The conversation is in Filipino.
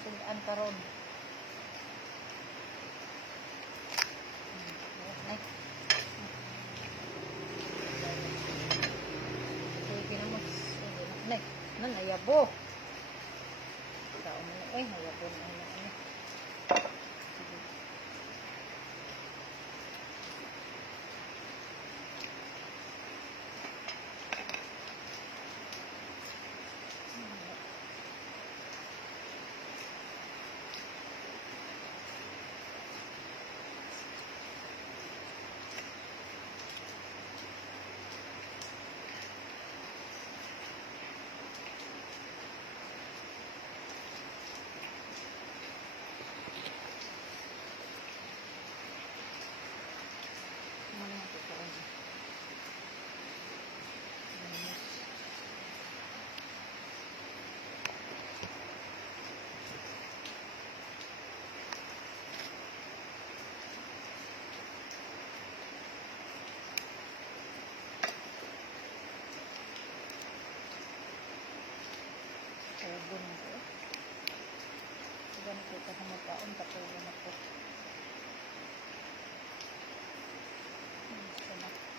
sudan karon. Sige na mo. Nay, nan ayabo. Sao man ay ayabo na ano. Sige. Sabon ko. Sabon ko kasi magkaon tapos ako. Sana.